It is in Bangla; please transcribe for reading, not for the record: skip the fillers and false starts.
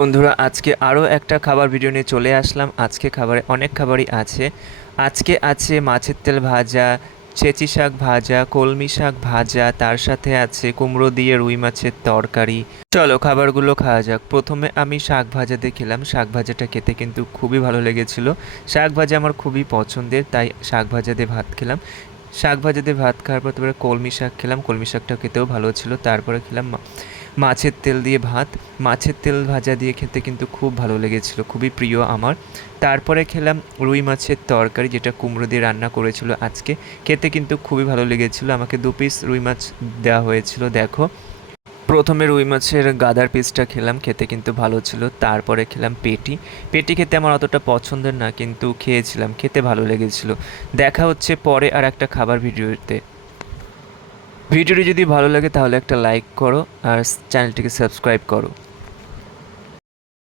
বন্ধুরা আজকে আরও একটা খাবার ভিডিও নিয়ে চলে আসলাম। আজকে খাবারে অনেক খাবারই আছে। আজকে আছে মাছের তেল ভাজা, চেঁচি শাক ভাজা, কলমি শাক ভাজা, তার সাথে আছে কুমড়ো দিয়ে রুই মাছের তরকারি। চলো খাবারগুলো খাওয়া যাক। প্রথমে আমি শাক ভাজা দিয়ে খেলাম। শাক ভাজাটা খেতে কিন্তু খুবই ভালো লেগেছিল। শাক ভাজা আমার খুবই পছন্দের, তাই শাক ভাজা দিয়ে ভাত খেলাম। শাক ভাজা দিয়ে ভাত খাওয়ার পর তারপরে কলমি শাক খেলাম। কলমি শাকটা খেতেও ভালো ছিল। তারপরে খেলাম মাছের তেল দিয়ে ভাত। মাছের তেল ভাজা দিয়ে খেতে কিন্তু খুব ভালো লেগেছিল, খুবই প্রিয় আমার। তারপরে খেলাম রুই মাছের তরকারি, যেটা কুমড়ো দিয়ে রান্না করেছিল আজকে। খেতে কিন্তু খুবই ভালো লেগেছিল। আমাকে 2 পিস রুই মাছ দেওয়া হয়েছিল। দেখো, প্রথমে রুই মাছের গাদার পিসটা খেলাম, খেতে কিন্তু ভালো ছিল। তারপরে খেলাম পেটি। পেটি খেতে আমার অতটা পছন্দের না, কিন্তু খেয়েছিলাম, খেতে ভালো লেগেছিল। দেখা হচ্ছে পরে আর একটা খাবার ভিডিওতে। ভিডিওটি যদি ভালো লাগে তাহলে একটা লাইক করো আর চ্যানেলটিকে সাবস্ক্রাইব করো।